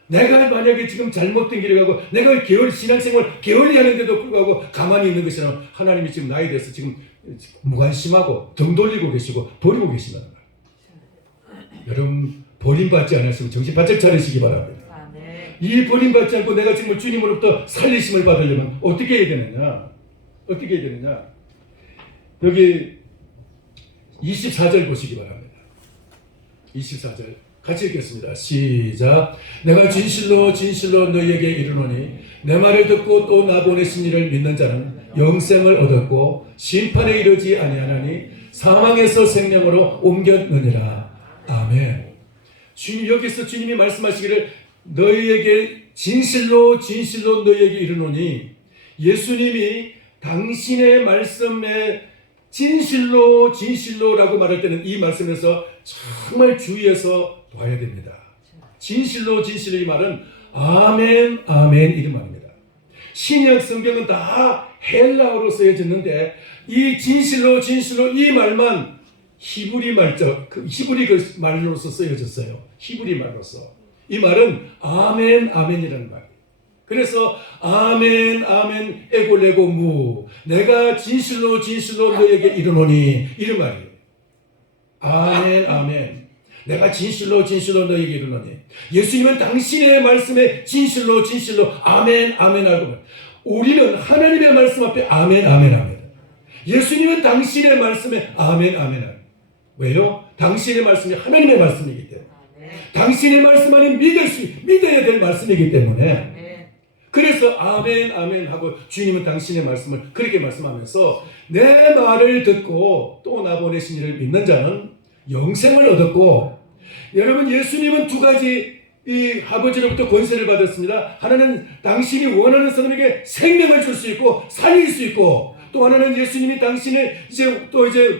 내가 만약에 지금 잘못된 길을 가고 내가 신앙생활 게을리 하는데도 불구하고 가만히 있는 것이라면 하나님이 지금 나에 대해서 지금 무관심하고 등 돌리고 계시고 버리고 계신다는 거예요. 여러분 버림받지 않았으면 정신 바짝 차리시기 바랍니다. 이 버림받지 않고 내가 지금 주님으로부터 살리심을 받으려면 어떻게 해야 되느냐? 어떻게 해야 되느냐? 여기 24절 보시기 바랍니다. 24절 같이 읽겠습니다. 시작. 내가 진실로 진실로 너희에게 이르노니 내 말을 듣고 또 나 보내신 이를 믿는 자는 영생을 얻었고 심판에 이르지 아니하나니 사망에서 생명으로 옮겼느니라. 아멘. 주님, 여기서 주님이 말씀하시기를 너희에게 진실로 진실로 너희에게 이르노니, 예수님이 당신의 말씀에 진실로 진실로라고 말할 때는 이 말씀에서 정말 주의해서 봐야 됩니다. 진실로 진실로 이 말은 아멘 아멘 이런 말입니다. 신약 성경은 다 헬라어로 쓰여졌는데 이 진실로 진실로 이 말만 히브리 말로서 쓰여졌어요. 히브리 말로서. 이 말은 아멘 아멘이라는 말이에요. 그래서 아멘 아멘 에골레고 무 내가 진실로 진실로 너에게 이르노니 이런 말이에요. 아멘 아멘 내가 진실로 진실로 너에게 이르노니. 예수님은 당신의 말씀에 진실로 진실로 아멘 아멘 하고, 우리는 하나님의 말씀 앞에 아멘 아멘 합니다. 예수님은 당신의 말씀에 아멘 아멘 합니다. 왜요? 당신의 말씀이 하나님의 말씀이기 때문에. 당신의 말씀 안에 믿어야 될 말씀이기 때문에. 그래서 아멘 아멘 하고 주님은 당신의 말씀을 그렇게 말씀하면서 내 말을 듣고 또 나 보내신 이를 믿는 자는 영생을 얻었고, 여러분 예수님은 두 가지 이 아버지로부터 권세를 받았습니다. 하나는 당신이 원하는 사람에게 생명을 줄 수 있고 살릴 수 있고, 또 하나는 예수님이 당신을 이제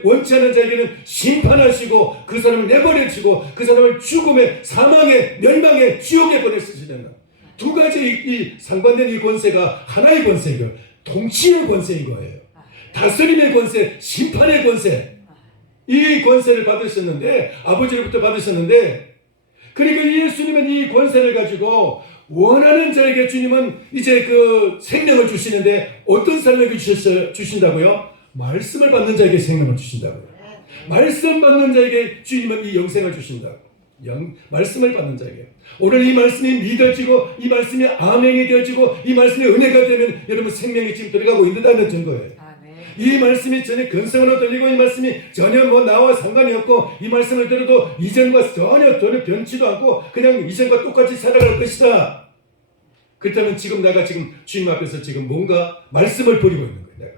원치 않은 자에게는 심판하시고 그 사람을 내버려치고 그 사람을 죽음에 사망에 멸망에 지옥에 보낼 수 있는 두 가지 이 상반된 이 권세가 하나의 권세예요. 통치의 권세인 거예요. 다스림의 권세, 심판의 권세. 이 권세를 받으셨는데, 아버지로부터 받으셨는데, 그러니까 예수님은 이 권세를 가지고 원하는 자에게 주님은 이제 그 생명을 주시는데, 어떤 사람에게 주신다고요? 말씀을 받는 자에게 생명을 주신다고요. 말씀 받는 자에게 주님은 이 영생을 주신다고. 말씀을 받는 자에게. 오늘 이 말씀이 믿어지고 이 말씀이 아멘이 되어지고 이 말씀이 은혜가 되면 여러분 생명이 지금 들어가고 있다는 증거예요. 이 말씀이 전혀 근성으로 들리고 이 말씀이 전혀 나와 상관이 없고 이 말씀을 들어도 이전과 전혀 변치도 않고 그냥 이전과 똑같이 살아갈 것이다. 그렇다면 지금 내가 지금 주님 앞에서 지금 뭔가 말씀을 버리고 있는 거예요.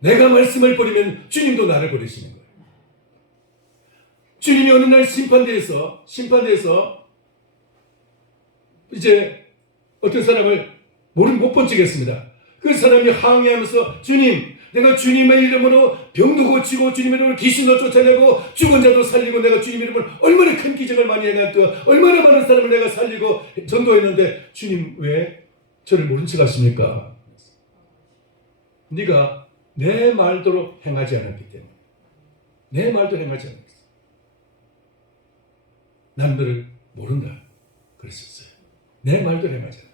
내가 말씀을 버리면 주님도 나를 버리시는 거예요. 주님이 어느 날 심판대에서 이제 어떤 사람을 못 번쩍했습니다. 그 사람이 항의하면서 주님, 내가 주님의 이름으로 병도 고치고 주님의 이름으로 귀신도 쫓아내고 죽은 자도 살리고 내가 주님의 이름으로 얼마나 큰 기적을 많이 해놨고 얼마나 많은 사람을 내가 살리고 전도했는데 주님 왜 저를 모른 척 하십니까? 네가 내 말대로 행하지 않았기 때문에. 내 말대로 행하지 않았어. 난 너를 모른다 그랬었어요. 내 말대로 행하지 않았어.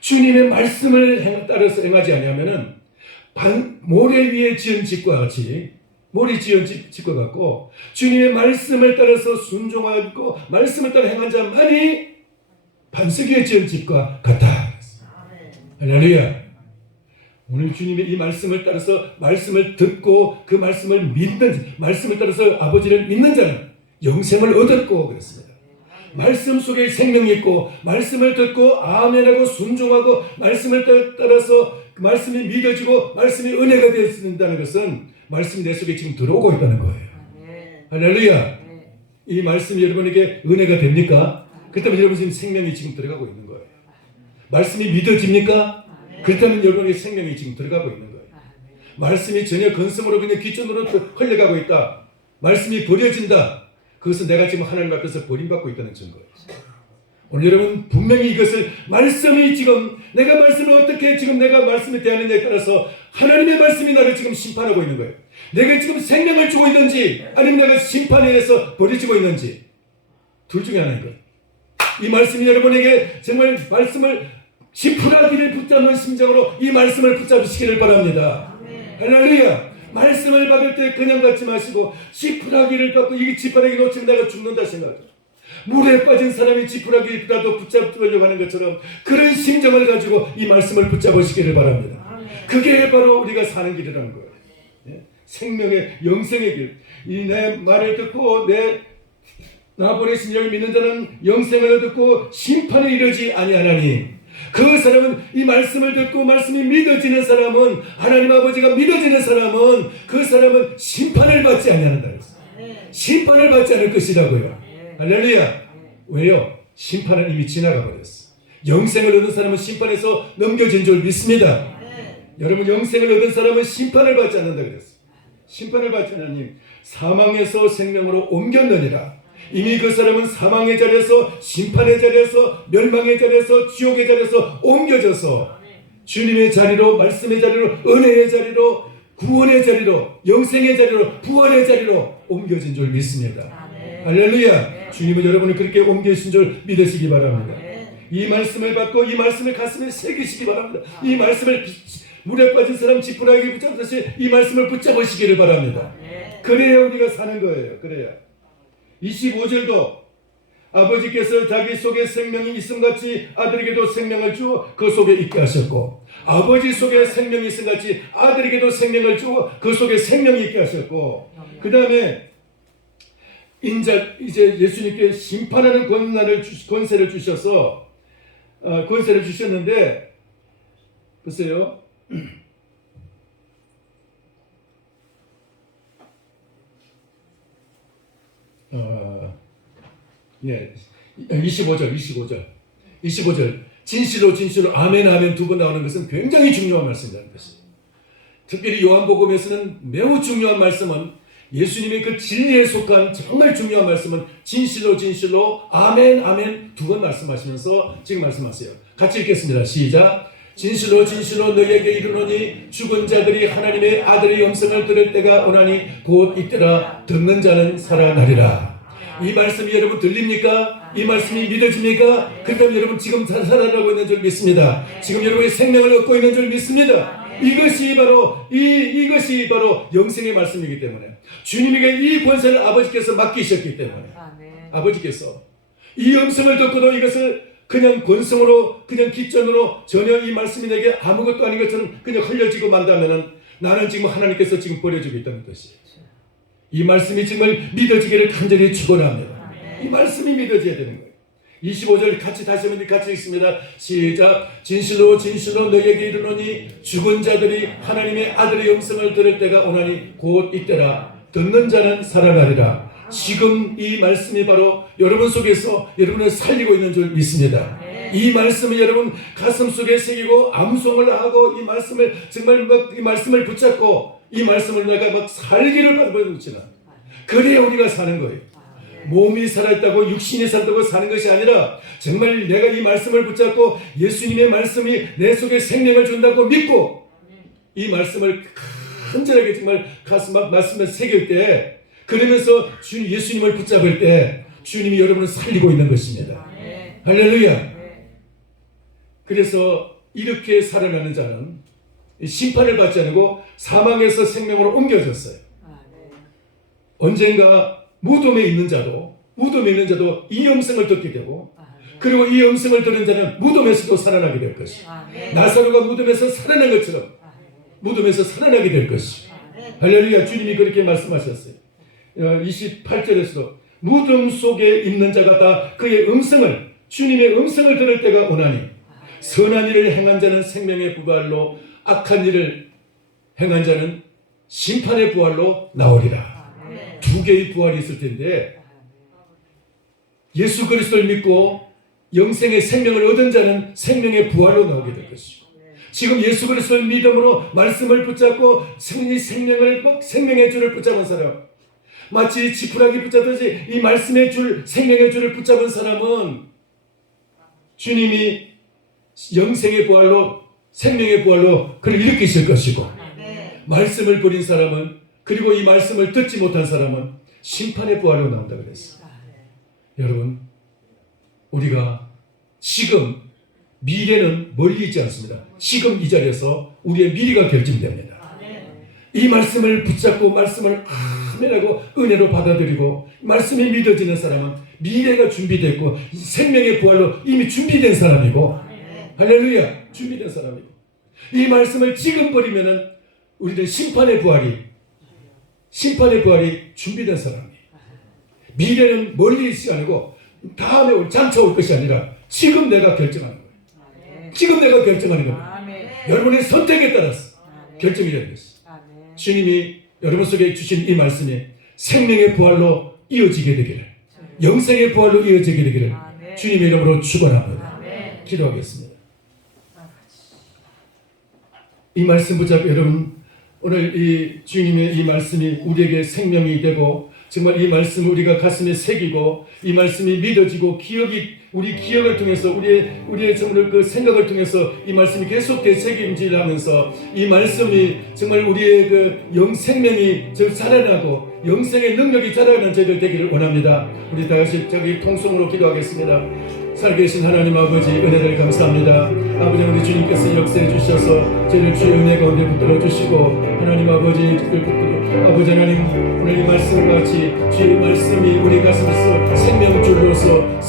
주님의 말씀을 따라서 행하지 아니하면은 모래 위에 지은 집과 같이, 모래 지은 집과 같고, 주님의 말씀을 따라서 순종하고 말씀을 따라 행한 자만이 반석 위에 지은 집과 같다. 할렐루야. 오늘 주님의 이 말씀을 따라서 말씀을 듣고 그 말씀을 믿는, 말씀을 따라서 아버지를 믿는 자는 영생을 얻었고 그랬습니다. 말씀 속에 생명이 있고 말씀을 듣고 아멘하고 순종하고 말씀을 따라서 그 말씀이 믿어지고 말씀이 은혜가 되어진다는 것은 말씀이 내 속에 지금 들어오고 있다는 거예요. 할렐루야. 이 말씀이 여러분에게 은혜가 됩니까? 그렇다면 여러분 지금 생명이 지금 들어가고 있는 거예요. 말씀이 믿어집니까? 그렇다면 여러분에게 생명이 지금 들어가고 있는 거예요. 말씀이 전혀 근성으로 그냥 뒷전으로 흘러가고 있다. 말씀이 버려진다. 그것은 내가 지금 하나님 앞에서 버림받고 있다는 증거예요. 오늘 여러분 분명히 이것을 말씀이 지금 내가 말씀을 어떻게 지금 내가 말씀에 대하느냐에 따라서 하나님의 말씀이 나를 지금 심판하고 있는 거예요. 내가 지금 생명을 주고 있는지 아니면 내가 심판에 의해서 버려지고 있는지 둘 중에 하나인 거예요. 이 말씀이 여러분에게 정말 말씀을 지푸라기를 붙잡는 심정으로 이 말씀을 붙잡으시기를 바랍니다. 할렐루야. 말씀을 받을 때 그냥 갖지 마시고 지푸라기를 받고 이 지푸라기 놓치면 내가 죽는다 생각하죠. 물에 빠진 사람이 지푸라기라도 붙잡으려고 하는 것처럼 그런 심정을 가지고 이 말씀을 붙잡으시기를 바랍니다. 그게 바로 우리가 사는 길이라는 거예요. 예? 생명의 영생의 길. 이 내 말을 듣고 나 보내신 이를 믿는 자는 영생을 얻고 심판에 이르지 아니하나니 그 사람은 이 말씀을 듣고 말씀이 믿어지는 사람은 하나님 아버지가 믿어지는 사람은 그 사람은 심판을 받지 아니한다. 심판을 받지 않을 것이라고요. 할렐루야. 왜요? 심판은 이미 지나가 버렸어. 영생을 얻은 사람은 심판에서 넘겨진 줄 믿습니다. 여러분, 영생을 얻은 사람은 심판을 받지 않는다 그랬어. 심판을 받지 않으니 사망에서 생명으로 옮겼느니라. 이미 그 사람은 사망의 자리에서, 심판의 자리에서, 멸망의 자리에서, 지옥의 자리에서 옮겨져서 주님의 자리로, 말씀의 자리로, 은혜의 자리로, 구원의 자리로, 영생의 자리로, 부활의 자리로 옮겨진 줄 믿습니다. 할렐루야. 주님은 여러분을 그렇게 옮겨신 줄 믿으시기 바랍니다. 이 말씀을 받고 이 말씀을 가슴에 새기시기 바랍니다. 이 말씀을 물에 빠진 사람 지푸라기에 붙잡듯이 이 말씀을 붙잡으시기를 바랍니다. 그래야 우리가 사는 거예요. 그래야. 25절도 아버지께서 자기 속에 생명이 있음같이 아들에게도 생명을 주어 그 속에 있게 하셨고, 아버지 속에 생명이 있음같이 아들에게도 생명을 주어 그 속에 생명이 있게 하셨고, 그 다음에 이제 예수님께 심판하는 권세를 주셔서 권세를 주셨는데, 보세요. 예, 25절. 진실로 진실로 아멘 아멘 두 번 나오는 것은 굉장히 중요한 말씀이라는 것이에요. 특별히 요한복음에서는 매우 중요한 말씀은, 예수님의 그 진리에 속한 정말 중요한 말씀은 진실로 진실로 아멘 아멘 두 번 말씀하시면서 지금 말씀하세요. 같이 읽겠습니다. 시작. 진실로 진실로 너희에게 이르노니 죽은 자들이 하나님의 아들의 음성을 들을 때가 오나니 곧 이때라. 듣는 자는 살아나리라. 이 말씀이 여러분 들립니까? 이 말씀이 믿어집니까? 그렇다면 여러분 지금 살아나고 있는 줄 믿습니다. 지금 여러분의 생명을 얻고 있는 줄 믿습니다. 이것이 바로 영생의 말씀이기 때문에, 주님에게 이 권세를 아버지께서 맡기셨기 때문에, 아버지께서 이 음성을 듣고도 이것을 그냥 권성으로, 그냥 기전으로 전혀 이 말씀이 내게 아무것도 아닌 것처럼 그냥 흘려지고 만다면은 나는 지금 하나님께서 지금 버려주고 있다는 것이에요. 이 말씀이 정말 믿어지기를 간절히 축원합니다. 이 말씀이 믿어져야 되는 거예요. 25절 다시 한번 같이 읽습니다. 시작. 진실로 진실로 너희에게 이르노니 죽은 자들이 하나님의 아들의 음성을 들을 때가 오나니 곧 이때라. 듣는 자는 살아나리라. 지금 이 말씀이 바로 여러분 속에서 여러분을 살리고 있는 줄 믿습니다. 이 말씀을 여러분 가슴 속에 새기고 암송을 하고 이 말씀을 정말 이 말씀을 붙잡고 이 말씀을 내가 막 살기를 바라보지는, 그래야 우리가 사는 거예요. 몸이 살아있다고 육신이 살다고 사는 것이 아니라 정말 내가 이 말씀을 붙잡고 예수님의 말씀이 내 속에 생명을 준다고 믿고 이 말씀을 간절하게 정말 가슴 막 말씀을 새길 때, 그러면서 예수님을 붙잡을 때 주님이 여러분을 살리고 있는 것입니다. 할렐루야. 그래서 이렇게 살아나는 자는 심판을 받지 않고 사망에서 생명으로 옮겨졌어요. 언젠가 무덤에 있는 자도 이 음성을 듣게 되고, 그리고 이 음성을 들은 자는 무덤에서도 살아나게 될 것이, 나사로가 무덤에서 살아난 것처럼 무덤에서 살아나게 될 것이. 할렐루야. 주님이 그렇게 말씀하셨어요. 28절에서도 무덤 속에 있는 자가 다 그의 음성을, 주님의 음성을 들을 때가 오나니 선한 일을 행한 자는 생명의 부활로, 악한 일을 행한 자는 심판의 부활로 나오리라. 두 개의 부활이 있을 텐데, 예수 그리스도를 믿고 영생의 생명을 얻은 자는 생명의 부활로 나오게 될 것이고, 지금 예수 그리스도를 믿음으로 말씀을 붙잡고 생명의 줄을 붙잡은 사람, 마치 지푸라기 붙잡듯이 이 말씀의 줄, 생명의 줄을 붙잡은 사람은 주님이 영생의 부활로, 생명의 부활로 그를 일으키실 것이고, 말씀을 버린 사람은, 그리고 이 말씀을 듣지 못한 사람은 심판의 부활로 나온다 그랬어요. 여러분, 우리가 지금, 미래는 멀리 있지 않습니다. 지금 이 자리에서 우리의 미래가 결정됩니다. 이 말씀을 붙잡고 말씀을 아멘하고 은혜로 받아들이고 말씀이 믿어지는 사람은 미래가 준비됐고 생명의 부활로 이미 준비된 사람이고, 할렐루야, 준비된 사람이고, 이 말씀을 지금 버리면은 우리는 심판의 부활이 준비된 사람이에요. 미래는 멀리 있지 아니고 다음에 올 장차 올 것이 아니라 지금 내가 결정하는 거예요. 지금 내가 결정하는 겁니다. 여러분의 선택에 따라서 결정이 되는 것이죠. 주님이 여러분 속에 주신 이 말씀이 생명의 부활로 이어지게 되기를, 영생의 부활로 이어지게 되기를 주님의 이름으로 축원합니다. 기도하겠습니다. 이 말씀 붙잡고 여러분, 오늘 이 주님의 이 말씀이 우리에게 생명이 되고 정말 이 말씀을 우리가 가슴에 새기고 이 말씀이 믿어지고 우리 기억을 통해서 우리의 정말 그 생각을 통해서 이 말씀이 계속 되새김질을 하면서 이 말씀이 정말 우리의 그 생명이 살아나고 영생의 능력이 자라는 저희들 되기를 원합니다. 우리 다 같이 저기 통성으로 기도하겠습니다. 살아계신 하나님 아버지, 은혜를 감사합니다. 아버지, 우리 주님께서 역사해 주셔서 저희를 주의 은혜 가운데 붙들어 주시고 하나님 아버지 하나님, 오늘 이 말씀과 같이 주의 말씀이 우리 가슴에서 생명줄로서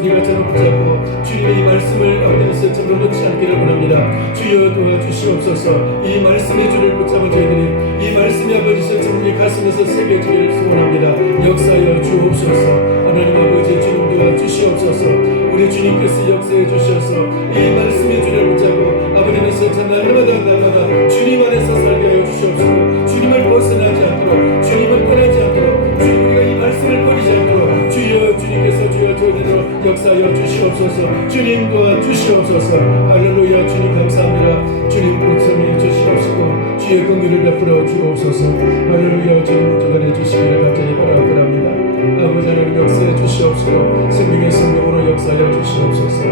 우리가 저를 붙잡고 주님의 이 말씀을 아버지에서 저를 놓지 않기를 원합니다. 주여 도와주시옵소서. 이 말씀의 줄을 붙잡은 저희들이 이 말씀이 아버지에서 우리 가슴에서 새겨지기를 소원합니다. 역사하여 주옵소서. 하나님 아버지, 주님 도와주시옵소서. 우리 주님께서 역사해 주셔서 이 말씀의 줄을 붙잡고 아버지께서 참 날마다 주님 안에서 살게 하여 주시옵소서. 주님을 벗어나지 않도록, 주님을 떠나지 않도록, 주님 우리가 이 말씀을 버리지 않도록 주여 주님께서 주여 저희들로 역사하여 주시옵소서. 주님 도와주시옵소서. 할렐루야. 주님 감사합니다. 주님 복성해 주시옵시고 주의 긍휼을 베풀어 주옵소서. 할렐루야. 주님 주관해 주시기를 간절히 바라옵니다. 아버지 하나님 역사해 주시옵시고 생명의 성령으로 역사하여 주시옵소서.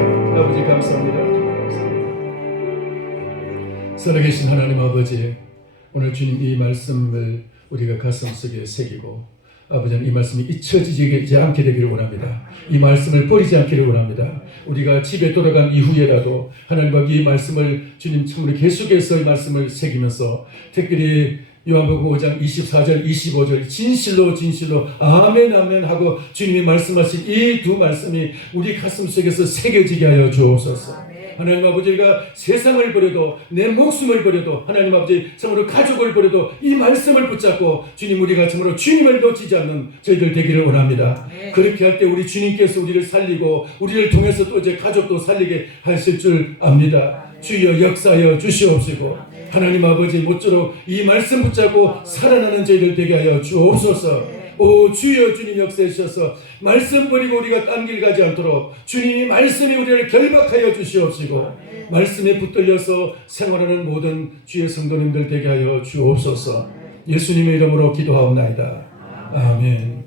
아버지 감사합니다. 살아계신 하나님 아버지, 오늘 주님 이 말씀을 우리가 가슴속에 새기고 아버지는 이 말씀이 잊혀지지 않게 되기를 원합니다. 이 말씀을 버리지 않기를 원합니다. 우리가 집에 돌아간 이후에라도 하나님과 이 말씀을 주님 참으로 계속해서 이 말씀을 새기면서 특별히 요한복음 5장 24절 25절 진실로 아멘 하고 주님이 말씀하신 이 두 말씀이 우리 가슴 속에서 새겨지게 하여 주옵소서. 하나님 아버지가 세상을 버려도 내 목숨을 버려도 하나님 아버지 참으로 가족을 버려도 이 말씀을 붙잡고 주님 우리가 참으로 주님을 놓치지 않는 저희들 되기를 원합니다. 그렇게 할 때 우리 주님께서 우리를 살리고 우리를 통해서 또 이제 가족도 살리게 하실 줄 압니다. 주여 역사하여 주시옵시고 하나님 아버지 모쪼록 이 말씀 붙잡고 살아나는 저희들 되게 하여 주옵소서. 오 주여 주님 역사해 주셔서 말씀 버리고 우리가 딴 길 가지 않도록 주님이 말씀이 우리를 결박하여 주시옵시고 말씀에 붙들려서 생활하는 모든 주의 성도님들 되게 하여 주옵소서. 예수님의 이름으로 기도하옵나이다. 아멘.